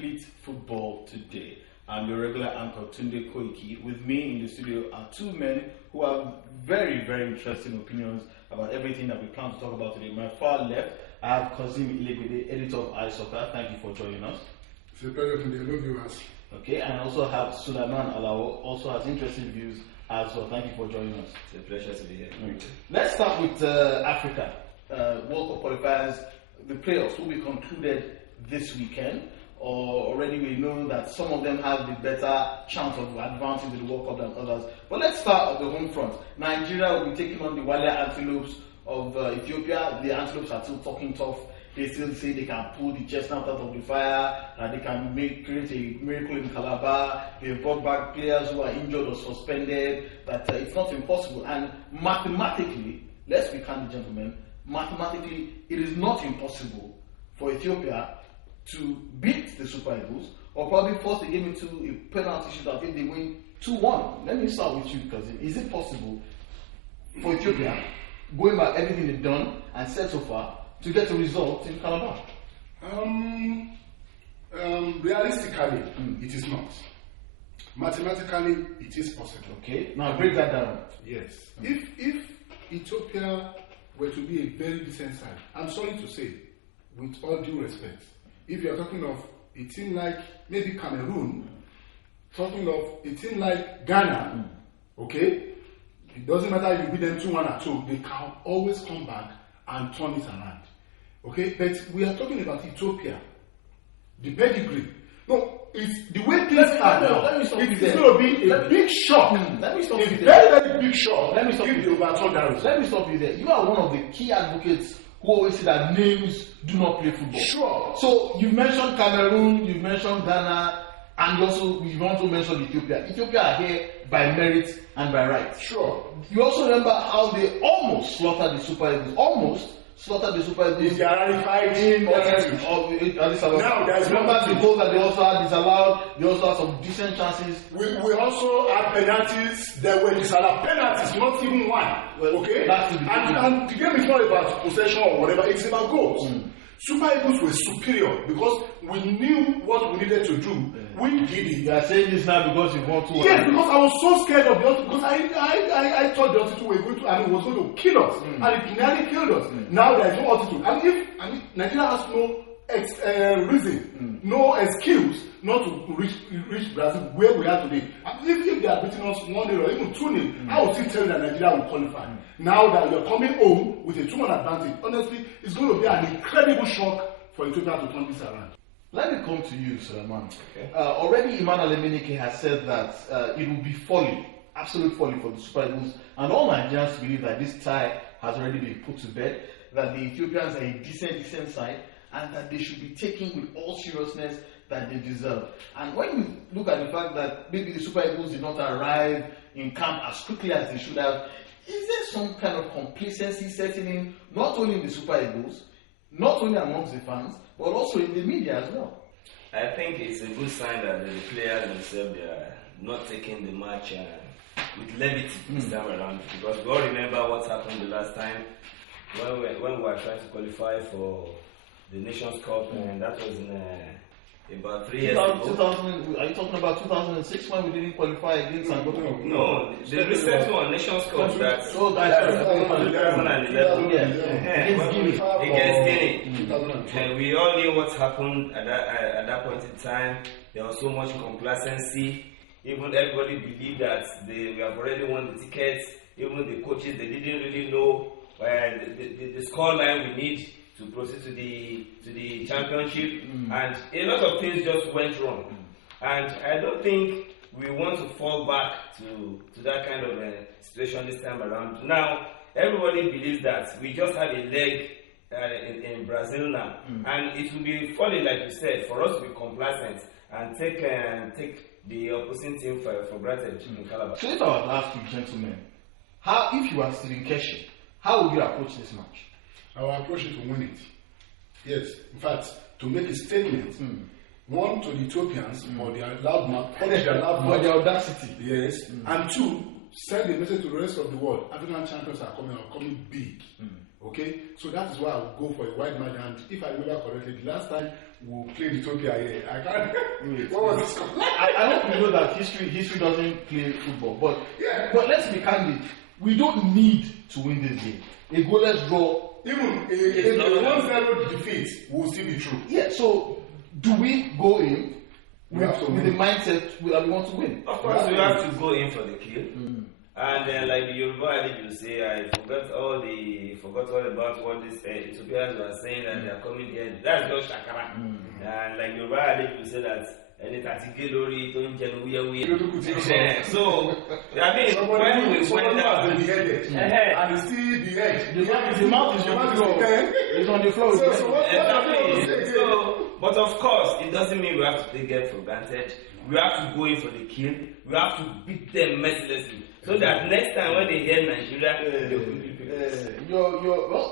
Complete Football Today. I'm your regular anchor, Tunde Koiki. With me in the studio are two men who have very, very interesting opinions about everything that we plan to talk about today. My far left, I have Kozim Ilegbede, editor of iSoccer. Thank you for joining us. It's a pleasure to be with us. Okay, and I also have Sulaiman Alao, also has interesting views as well. Thank you for joining us. It's a pleasure to be here. Let's start with Africa. World Cup qualifiers, the playoffs will be concluded this weekend. Or already we know that some of them have the better chance of advancing to the World Cup than others. But let's start at the home front. Nigeria will be taking on the Walian Antelopes of Ethiopia. The Antelopes are still talking tough. They still say they can pull the chestnut out of the fire, and they can create a miracle in Calabar. They've brought back players who are injured or suspended. That it's not impossible. And mathematically, let's be candid, gentlemen, mathematically, it is not impossible for Ethiopia to beat the Super Eagles or probably force the game into a penalty shootout if they win 2-1. Let me start with you, cousin. Is it possible for Ethiopia, going by everything they've done and said so far, to get a result in Calabar? Realistically, it is not. Mathematically, it is possible. Okay, now break that down. Yes. If Ethiopia were to be a very decent side, I'm sorry to say, with all due respect, if you're talking of a team like maybe Cameroon, talking of a team like Ghana, okay, it doesn't matter if you beat them 2-1 or 2, they can always come back and turn it around. Okay, but we are talking about Ethiopia, the pedigree. No, it's the way things are now. It's going to be a big shock. Let me stop a you there. very, very big shock. Let me stop you there. Let me stop you there. You are one of the key advocates who always say that names do not play football. Sure. So you've mentioned Cameroon, you've mentioned Ghana, and you've also mentioned Ethiopia. Ethiopia are here by merit and by right. Sure. You also remember how they almost slaughtered the Super Eagles. Almost slaughtered the Super Eagles. In the rarified Addis Ababa. Now there's remember the goal that they also had disallowed. They also had some decent chances. We also had penalties. There were disallowed penalties, not even one. Well, okay? And the game is not about possession or whatever, it's about goals. Super Eagles were superior because we knew what we needed to do. We did it. You are saying this now because you want to. Yes, because I was so scared of the other, because I thought the altitude was going to kill us, and it nearly killed us. Now there is no altitude, and Nigeria has no reason, no excuse not to reach Brazil where we are today. And if they are beating us 1-0 or even 2-0, I will still tell you that Nigeria will qualify. Now that we are coming home with a 2-1 advantage, honestly, it's going to be an incredible shock for Ethiopia to turn this around. Let me come to you, Suleiman. Okay. Already Emmanuel Emenike has said that it will be folly, absolute folly for the Super Eagles, and all Nigerians believe that this tie has already been put to bed, that the Ethiopians are a decent side, and that they should be taken with all seriousness that they deserve. And when you look at the fact that maybe the Super Eagles did not arrive in camp as quickly as they should have, is there some kind of complacency setting in, not only in the Super Eagles, not only amongst the fans, but also in the media as well? I think it's a good sign that the players themselves, they are not taking the match with levity this time around, because we all remember what happened the last time when we were trying to qualify for the Nations Cup, and that was in about 3 years ago. Are you talking about 2006 when we didn't qualify against Angola? No, the recent one, Nations Cup, that's 2011. Against Guinea. And we all knew what happened at that point in time. There was so much complacency. Even everybody believed that we have already won the tickets. Even the coaches, they didn't really know the score line we need to proceed to the championship, and a lot of things just went wrong. And I don't think we want to fall back to that kind of a situation this time around. Now, everybody believes that we just have a leg in Brazil now, and it will be folly, like you said, for us to be complacent and take the opposing team for granted in Calabar. So if I were to ask you, gentlemen, if you are Stephen Keshi, how would you approach this match? I will approach it to win it. Yes, in fact, to make a statement. One, to the Ethiopians for their loudmouth, for their audacity. Yes, and two, send a message to the rest of the world. African champions are coming big. Okay, so that is why I will go for a wide margin. And if I remember correctly, the last time will play Ethiopia here. I can't. What was this? I hope you know that history doesn't play football, but let's be candid. We don't need to win this game. A goalless draw. Even a 1-0 defeat will still be true. Yeah, so do we go in with the mindset that we want to win? Of course, we have to go in for the kill. And like the Yoruba adage will say, I forgot all about what these Ethiopians were saying that they are coming here. That's just shakara. And like Yoruba adage will say that any category don't genuine. So I mean, when we went down, and still the head, the mouth is on the floor. So, but of course, it doesn't mean we have to take them for granted. We have to go in for the kill. We have to beat them mercilessly. So that next time when they hear Nigeria, they will be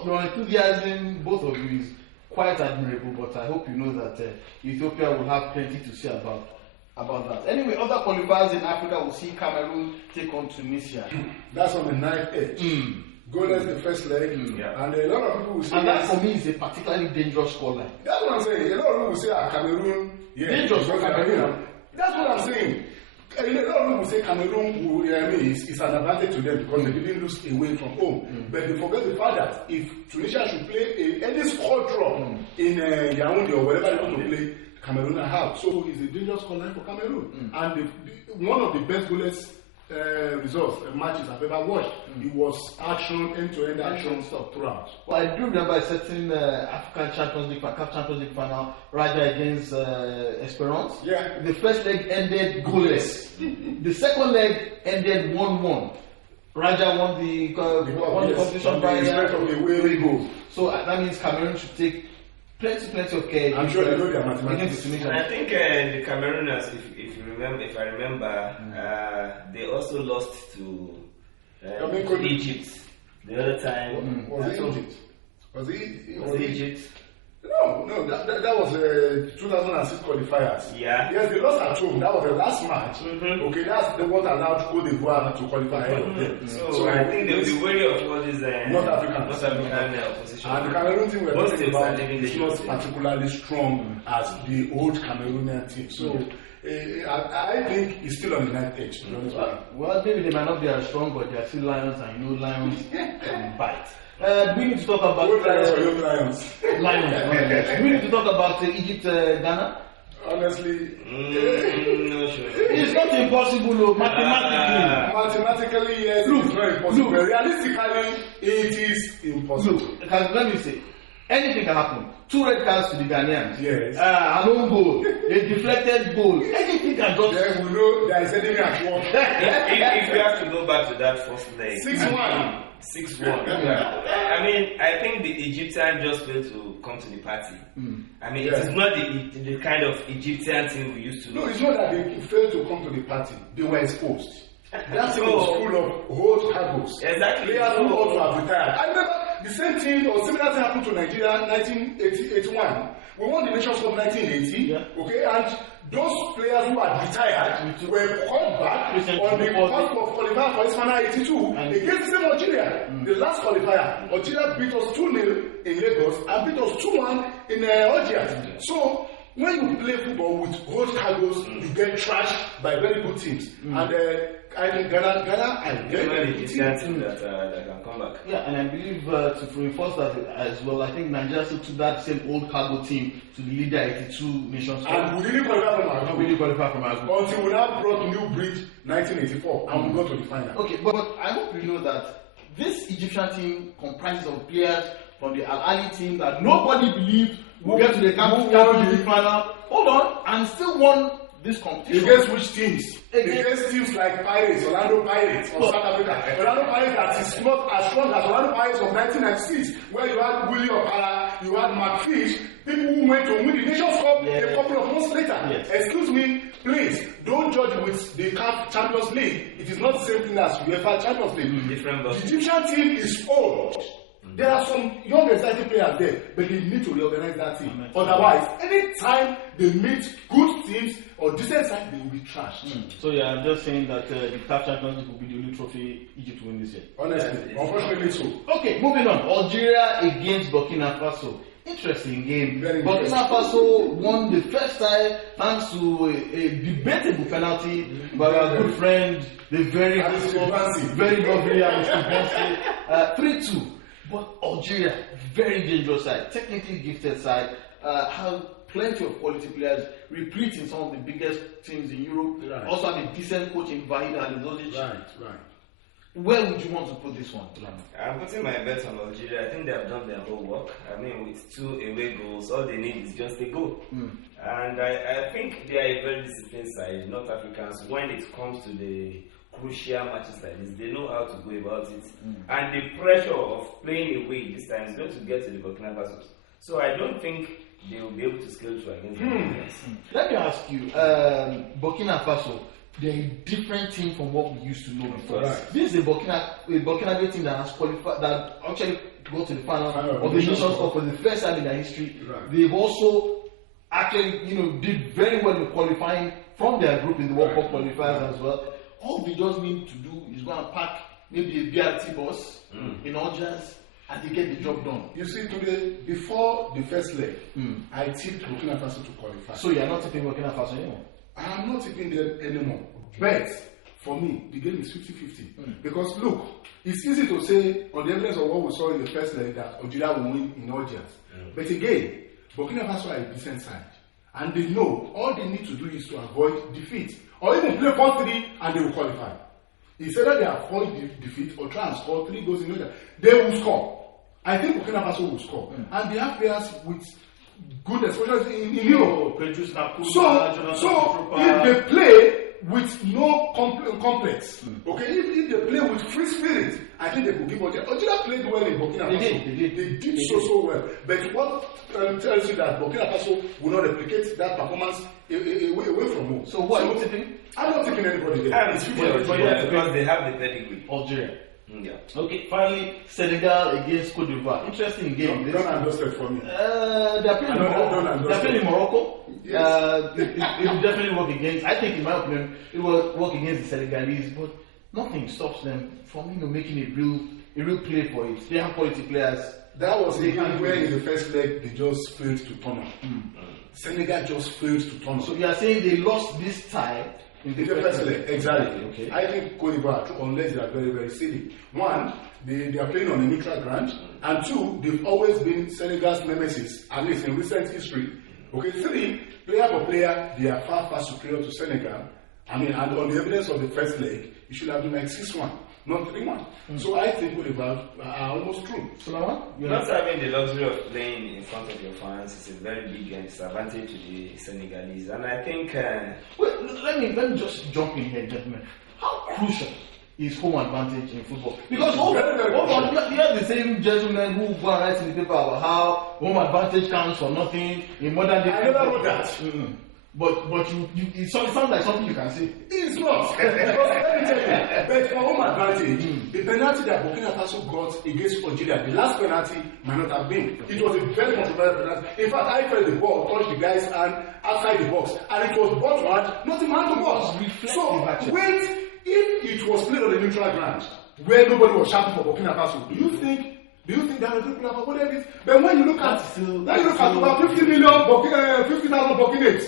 your enthusiasm, both of you, is quite admirable. But I hope you know that Ethiopia will have plenty to say about that. Anyway, other qualifiers in Africa will see Cameroon take on Tunisia. That's on the 9th edge. Goalless the first leg, and a lot of people will say. And that for me is a particularly dangerous scoreline. That's what I'm saying. A lot of people will say Cameroon, dangerous for Cameroon. That's what I'm saying. A lot of people will say Cameroon is an advantage to them because they didn't lose away from home. But they forget the fact that if Tunisia should play any score draw in Yaoundé or wherever they want to play, Cameroon are out. So it's a dangerous scoreline for Cameroon. And one of the best goalless matches I've ever watched. It was action, end-to-end action stuff throughout. Well, I do remember a certain African Champions League, CAF Champions League final, Raja against Esperance. Yeah. The first leg ended goalless. The second leg ended 1-1. Raja won the competition by away goals. So that means Cameroon should take plenty of care. I'm sure they know their mathematics. And I think the Camerooners, if I remember, they also lost to Egypt the other time. Was it Egypt? Was it Egypt? No, that was 2006 qualifiers. Yeah. Yes, they lost at home. That was the last match. Okay, that's the one allowed Cote d'Ivoire to qualify ahead of them. So I think they will be wary of all these North African opposition. And the Cameroon team we're talking about is not particularly strong as the old Cameroonian team. So I think it's still on the 9th edge, to be honest with you. Well, maybe they might not be as strong, but they are still lions, and you know lions can bite. We need to talk about lions. We need to talk about Egypt, Ghana. Honestly, no, sure. It's not impossible, mathematically. Mathematically, yes, it's not impossible. But realistically, it is impossible. Let me say, anything can happen. 2 red cards to the Ghanaians. Yes. An own goal, a deflected goal. Anything can just. Then we know there is anything at work. If we have to go back to that first leg. 6-1. 6-1. I mean, I think the Egyptians just failed to come to the party. I mean, it is not the kind of Egyptian team we used to know. No, it's not that they failed to come to the party. They were exposed. That team was full of old cargoes. Exactly. Players who ought to have retired. I remember the same thing or similar thing happened to Nigeria in 1981. We won the Nations Cup 1980. Okay, and those players who had retired were called back on the cusp of qualifier for Ismana 82 against the same Algeria. The last qualifier, Algeria beat us 2-0 in Lagos and beat us 2-1 in Algiers. So when you play football with old cargoes, you get trashed by very good teams. And I think Ghana and team that can come back. Yeah, and I believe to reinforce that as well, I think Nigeria still took that same old cargo team to the leader 82 Nations Cup. And we didn't qualify from our group. We didn't qualify from our group. Until we now brought New Bridge 1984 and we got to the final. Okay, but I hope you know that this Egyptian team comprises of players from the Al Ahly team that nobody believed would get to the Champions League final. Hold on, and still won this competition. Against which teams? Against teams like Pirates, Orlando Pirates of South Africa. Orlando Pirates that is not as strong as Orlando Pirates of 1996, where you had Willie Opara, you had McFish, people who went to win the Nations Cup a couple of months later. Excuse me, please, don't judge with the CAF Champions League. It is not the same thing as UEFA Champions League. Different. The Egyptian team is old. There are some young exciting players there, but they need to reorganize that team. Otherwise, anytime they meet good teams or decent sides, they will be trashed. So yeah, I'm just saying that the CAF Champions League will be the only trophy Egypt will win this year. Honestly, unfortunately so. Okay, moving on. Algeria against Burkina Faso. interesting game. Burkina Faso won the first tie thanks to a debatable penalty by our good friend, the very handsome, very lovely Alistair Bansi, 3-2. But Algeria, very dangerous side, technically gifted side, have plenty of quality players, replete in some of the biggest teams in Europe. Right. Also have a decent coach in Vahid Halilovic. Right. Where would you want to put this one? I'm putting my bet on Algeria. I think they have done their whole work. I mean, with 2 away goals, all they need is just a goal. And I think they are a very disciplined side, North Africans. When it comes to the crucial matches like this, they know how to go about it. And the pressure of playing away this time is going to get to the Burkina Faso. So I don't think they will be able to scale through against the Let me ask you, Burkina Faso, they're a different team from what we used to know before. Right. This is a Burkina team that has qualified, that actually got to the final of the Nations Cup for the first time in their history. Right. They've also actually, did very well in qualifying from their group in the World Cup qualifiers as well. All we just need to do is go and pack maybe a BRT bus in Algiers and they get the job done. You see, today, before the first leg, I tipped Burkina Faso to qualify. So you are not tipping Burkina Faso anymore? I am not tipping them anymore. But for me, the game is 50-50. Because look, it's easy to say on the evidence of what we saw in the first leg that Algeria will win in Algiers. But again, Burkina Faso are a decent side. And they know all they need to do is to avoid defeat. Or even play 4-3 and they will qualify. Instead that they avoid defeat or try and score 3 goals in order, they will score. I think Burkina Faso will score. And they have players with good exposure in Europe. So if they play with no complex, okay, if they play with free spirit, I think they could give Algeria played well in Burkina Faso. They did so well. But what tells you that Burkina Faso will not replicate that performance away from home. So what are you tipping? I'm not taking anybody there. It's because they have the pedigree. Algeria. Yeah. Okay, finally, Senegal against Cote d'Ivoire. Interesting game. Don't endorse it for me. They're playing in Morocco. Yes. It will definitely work against, I think in my opinion, it will work against the Senegalese, but nothing stops them from making a real play for it. They have quality players. That was the game where in the first leg they just failed to turn up. Senegal just failed to turn up. So you are saying they lost this tie in the first leg? Exactly. Okay. I think Cote d'Ivoire, unless they are very, very silly. One, they are playing on a neutral ground, and 2, they've always been Senegal's nemesis, at least in recent history. Okay, 3, player for player, they are far superior to Senegal. I mean, and on the evidence of the first leg, it should have been like 6-1, not 3-1. So I think Cote d'Ivoire are almost true. So not having the luxury of playing in front of your fans is a very big disadvantage to the Senegalese, and I think. Wait, let me just jump in here, gentlemen. How crucial is home advantage in football? Because you have the same gentlemen who go and write in the paper about how home advantage counts for nothing in modern day. I never wrote that. But it sounds like something you can say. It's not. Because let me tell you, but for home advantage, the penalty that Burkina Faso got against Algeria, the last penalty might not have been. It was a very controversial penalty. In fact, I felt the ball touched the guy's hand outside the box, and it was ball to hand, not in hand to box. So wait. If it was played on a neutral ground where nobody was shouting for Burkina Faso, do you think that was a good for it? But when you look at about 50,000 Burkinabes,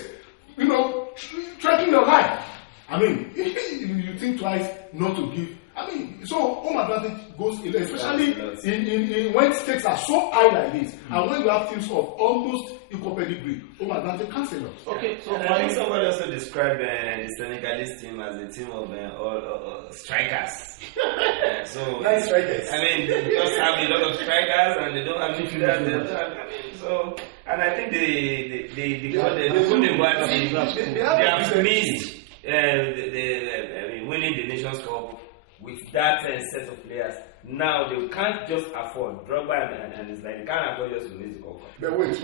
threatening your life. I mean, you think twice not to give. I mean, so home advantage goes in, especially in when stakes are so high like this, and when you have teams of almost equal pedigree, home advantage cancel out. Okay, so I think somebody also described the Senegalese team as a team of strikers. So nice strikers. I mean, they just have a lot of strikers, and they don't have midfielders. So, and I think they have missed winning the Nations Cup with that set of players. Now they can't just afford Drogba and it's like they can't afford just to miss the cup. But wait.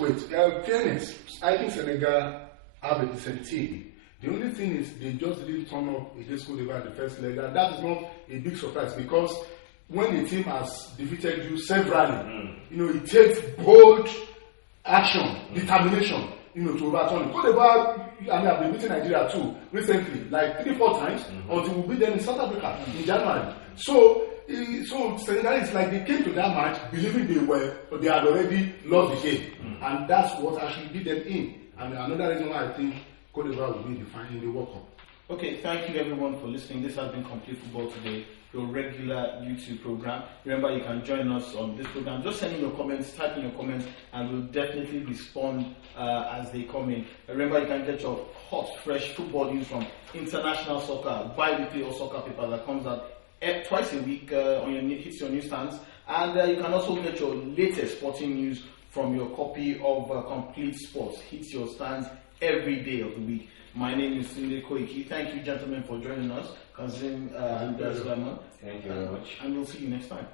Fairness, I think Senegal have a decent team. The only thing is they just didn't turn up against Cote d'Ivoire in the first leg, and that is not a big surprise because when a team has defeated you severally, it takes bold action, determination, to overturn it. Cote d'Ivoire, I've been beating Nigeria too recently, like 3-4 times, until we beat them in South Africa in January. So Senegal is like they came to that match believing they had already lost the game, and that's what actually beat them in. And another reason why I think Cote d'Ivoire will be in the World Cup. Okay, thank you everyone for listening. This has been Complete Football Today, your regular YouTube program. Remember, you can join us on this program. Just send in your comments, type in your comments, and we'll definitely respond as they come in. Remember, you can get your hot, fresh football news from International Soccer, bi-weekly or soccer paper that comes out twice a week on hits your newsstands. And you can also get your latest sporting news from your copy of Complete Sports. Hits your stands every day of the week. My name is Tunde Koiki. Thank you, gentlemen, for joining us. Kazim and Sulaiman. Thank you very much. And we'll see you next time.